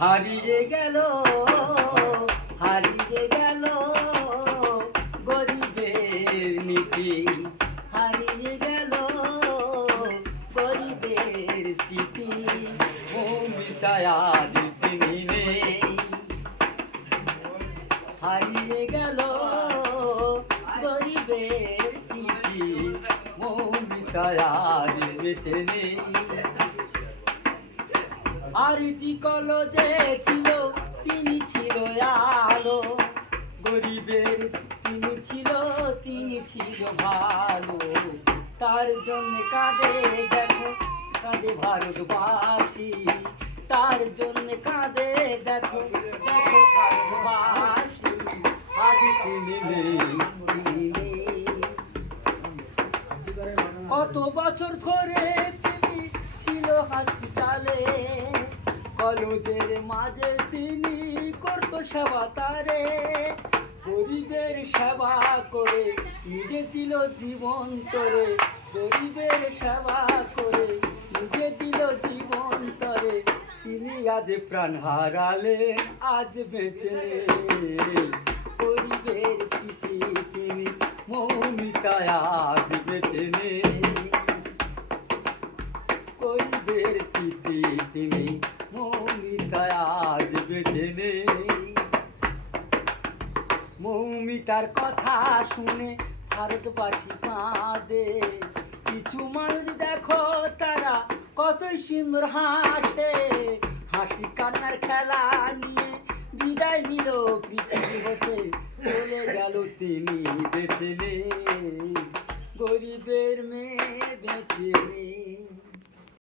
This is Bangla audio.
হারিয়ে গেল গরিবের নীতি, হারিয়ে গেল গরিবের স্মৃতি। মৌমিতায় আজ তিনি নেই, হারিয়ে গেল গরিবের স্মৃতি। মৌমিতায় আজ বেঁচে নেই। আরজি কলেজে ছিল, তিনি ছিল আলো গরিবের, তিনি ছিল ভালো। তার জন্য কাঁদে দেখো, কাঁদে ভারতবাসী। তার জন্য কাঁদে দেখো, দেখো ভারতবাসী। আজ তিনি নেই। কত বছর ধরে তিনি ছিল হসপিটালে, কলেজের মাঝে তিনি করতো সেবা তারে। গরিবের সেবা করে নিজে দিল জীবন তরে, গরিবের সেবা করে নিজে দিল জীবন তরে। তিনি আজ প্রাণ হারালেন, আজ বেঁচে নেই। গরিবের স্মৃতি তিনি, মৌমিতায় আজ বেঁচে নেই। গরিবের স্মৃতি তিনি, মৌমিতায় আজ বেঁচে নেই। মৌমিতার কথা শুনে ভারতবাসী কাঁদে। কিছু মানুষ দেখো তারা কতই সুন্দর হাসে, হাসি কান্নার খেলা নিয়ে বিদায় নিল পৃথিবী হতে। চলে গেল তিনি বেঁচে নেই, গরিবের মেয়ে বেঁচে নেই।